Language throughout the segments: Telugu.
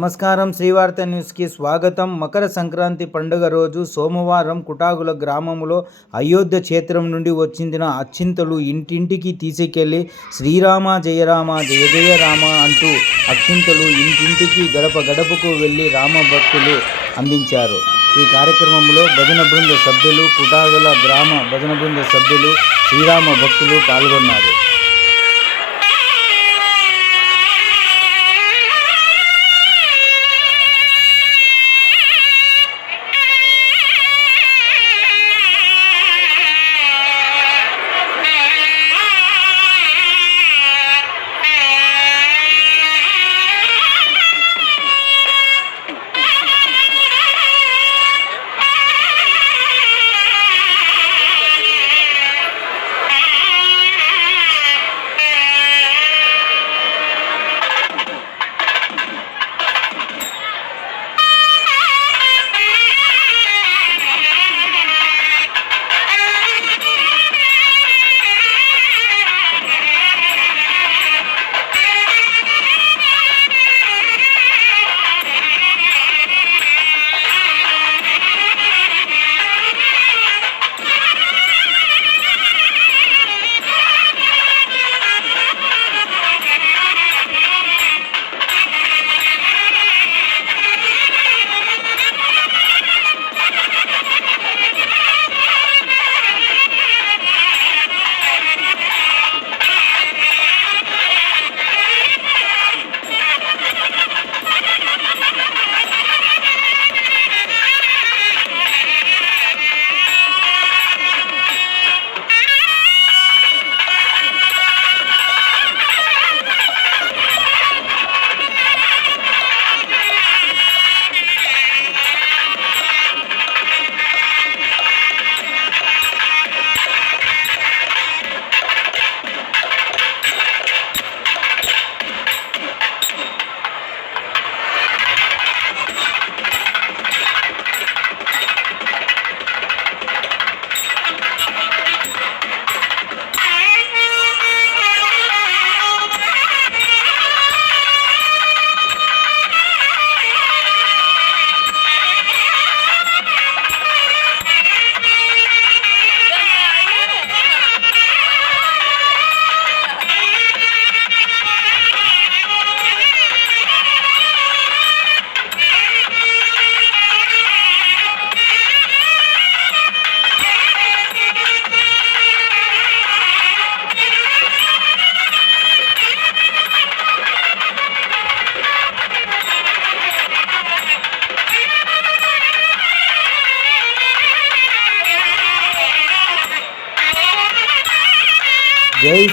నమస్కారం. శ్రీవార్త న్యూస్కి స్వాగతం. మకర సంక్రాంతి పండుగ రోజు సోమవారం కుటాగుల గ్రామంలో అయోధ్య క్షేత్రం నుండి వచ్చిందిన అచ్చింతలు ఇంటింటికి తీసుకెళ్ళి శ్రీరామ జయరామ జయ జయ రామ అంటూ అచ్చింతలు ఇంటింటికి గడప గడపకు వెళ్ళి రామ భక్తులు అందించారు. ఈ కార్యక్రమంలో భజన బృంద సభ్యులు కుటాగుల గ్రామ భజన బృంద సభ్యులు శ్రీరామ భక్తులు పాల్గొన్నారు.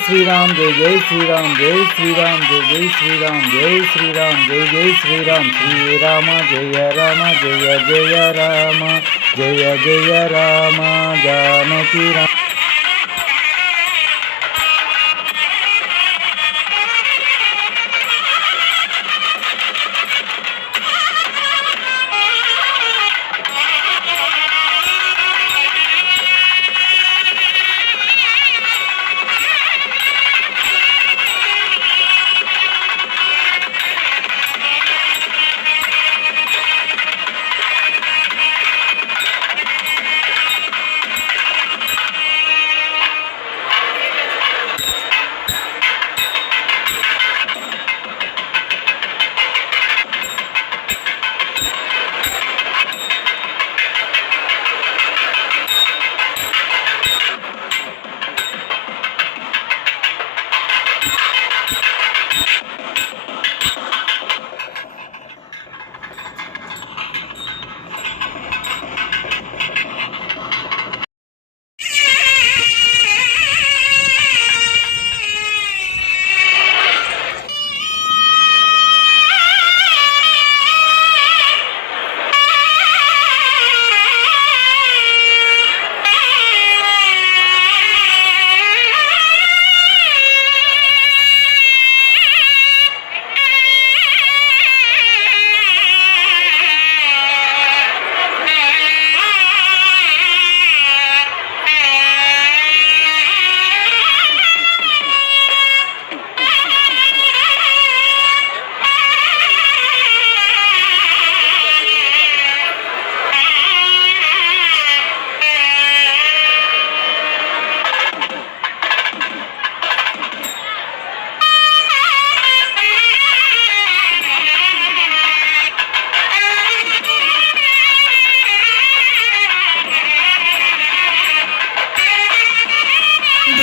श्रीराम जय जय श्रीराम जय श्रीराम जय जय श्रीराम जय श्रीराम जय जय श्रीराम श्री राम जय राम जय जय राम जय जय राम जानकी राम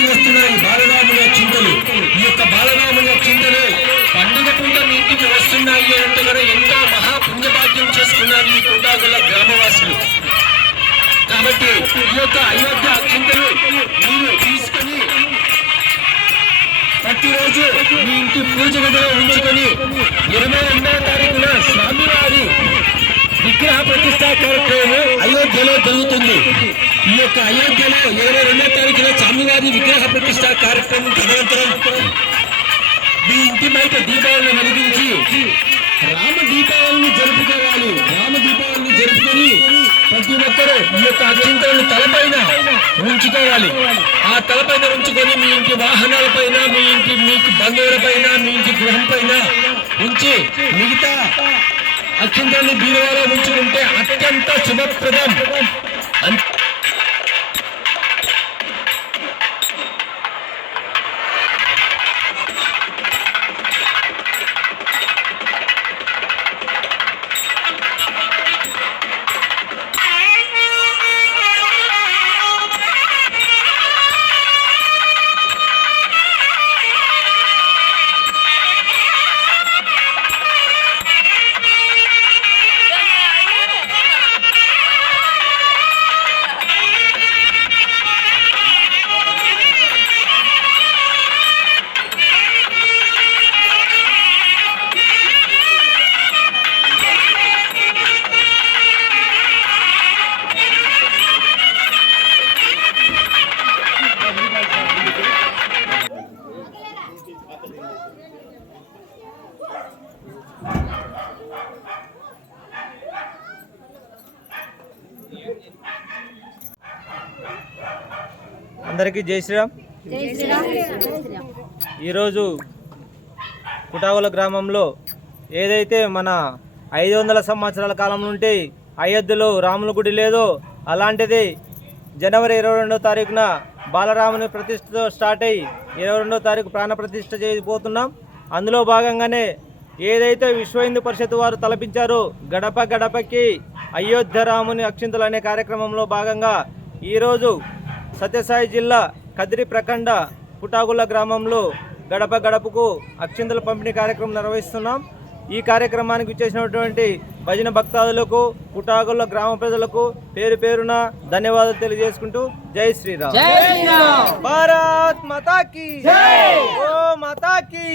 చేస్తున్నాయి బాలరాముల చింతలు. ఈ యొక్క బాలరాముల చింతలు పండుగ పూట మీ ఇంటికి వస్తున్నాయి అంటే కూడా ఎంతో మహాపుణ్యభాగ్యం చేసుకున్నారు ఈ కుండాగుల గ్రామవాసులు. కాబట్టి ఈ యొక్క అయోధ్య చింతలు మీరు తీసుకొని ప్రతిరోజు మీ ఇంటి పూజ గదిలో ఉంచుకొని ఇరవై రెండవ తారీఖున స్వామివారి విగ్రహ ప్రతిష్టా కార్యక్రమం అయోధ్యలో జరుగుతుంది. ఈ యొక్క అయోధ్యలో ఇరవై రెండవ తారీఖున స్వామివారి విగ్రహ ప్రతిష్ట కార్యక్రమం తదనంతరం మీ ఇంటి బయట దీపావళిని వెలిగించి రామ దీపావళిని జరుపుకోవాలి. రామ దీపావళిని జరుపుకొని ప్రతి ఒక్కరూ ఈ యొక్క అక్షింతలను తలపైన ఉంచుకోవాలి. ఆ తలపైన ఉంచుకొని మీ ఇంటి వాహనాలపైన మీ ఇంటి మీకు బంధువులపైన మీ ఇంటి గృహం పైన ఉంచి మిగతా అక్షింతలను బీరువాలో ఉంచుకుంటే అత్యంత శుభప్రదం. అంత అందరికీ జై శ్రీరామ్. ఈరోజు కుటావుల గ్రామంలో ఏదైతే మన ఐదు వందల సంవత్సరాల కాలం నుండి అయోధ్యలో రాముల గుడి లేదో అలాంటిది జనవరి ఇరవై రెండో తారీఖున బాలరాముని ప్రతిష్టతో స్టార్ట్ అయ్యి ఇరవై రెండో తారీఖు ప్రాణ ప్రతిష్ఠ చేయబోతున్నాం. అందులో భాగంగానే ఏదైతే విశ్వ హిందూ పరిషత్ వారు తలపించారో గడప గడపకి అయోధ్య రాముని అక్షింతలు అనే కార్యక్రమంలో భాగంగా ఈరోజు సత్యసాయి జిల్లా కదిరి ప్రఖండ పుటాగుల గ్రామంలో గడప గడపకు అక్షింతల పంపిణీ కార్యక్రమం నిర్వహిస్తున్నాం. ఈ కార్యక్రమానికి వచ్చేసినటువంటి భజన భక్తాదులకు పుటాగుల గ్రామ ప్రజలకు పేరు పేరున ధన్యవాదాలు తెలియజేసుకుంటూ జై శ్రీరామ్. భారత్ మాతాకి ఓ మాతాకి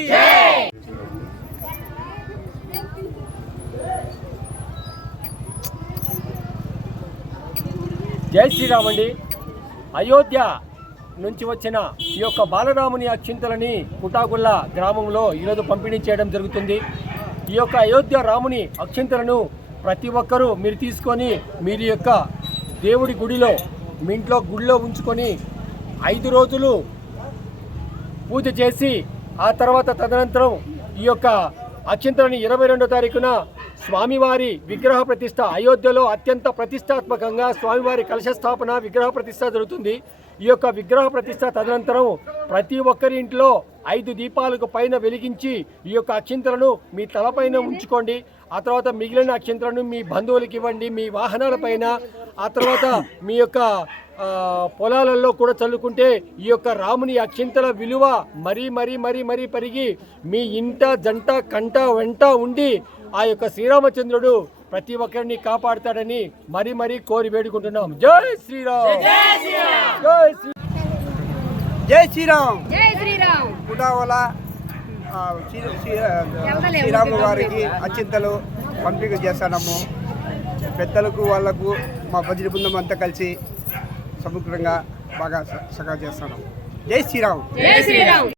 జై శ్రీరామ్ అండి. అయోధ్య నుంచి వచ్చిన ఈ యొక్క బాలరాముని అక్షింతలని కుటాగుళ్ళ గ్రామంలో ఈరోజు పంపిణీ చేయడం జరుగుతుంది. ఈ యొక్క అయోధ్య రాముని అక్షింతలను ప్రతి ఒక్కరూ మీరు తీసుకొని మీరు యొక్క దేవుడి గుడిలో మీ ఇంట్లో గుడిలో ఉంచుకొని ఐదు రోజులు పూజ చేసి ఆ తర్వాత తదనంతరం ఈ యొక్క అక్షింతలని ఇరవై రెండో తారీఖున స్వామివారి విగ్రహ ప్రతిష్ట అయోధ్యలో అత్యంత ప్రతిష్టాత్మకంగా స్వామివారి కలశ స్థాపన విగ్రహ ప్రతిష్ట జరుగుతుంది. ఈ యొక్క విగ్రహ ప్రతిష్ట తదనంతరం ప్రతి ఒక్కరి ఇంట్లో ఐదు దీపాలకు పైన వెలిగించి ఈ యొక్క అక్షింతలను మీ తలపైన ఉంచుకోండి. ఆ తర్వాత మిగిలిన అక్షింతలను మీ బంధువులకి ఇవ్వండి మీ వాహనాలపైన ఆ తర్వాత మీ యొక్క పొలాలలో కూడా చల్లుకుంటే ఈ యొక్క రాముని అక్షింతల విలువ మరీ మరీ మరీ మరీ పెరిగి మీ ఇంట జంట కంట వెంట ఉండి ఆ యొక్క శ్రీరామచంద్రుడు ప్రతి ఒక్కరిని కాపాడుతాడని మరీ మరీ కోరి వేడుకుంటున్నాం. జై శ్రీరామ్. జై శ్రీ జై శ్రీరామ్. జై శ్రీరామ్. పుటావల వారికి అత్యంతలు పంపిక చేస్తాము పెద్దలకు వాళ్ళకు మా భజన బృందం అంతా కలిసి సముద్రంగా బాగా స- సగా చేస్తున్నాం జై శ్రీరామ్. జై శ్రీరామ్.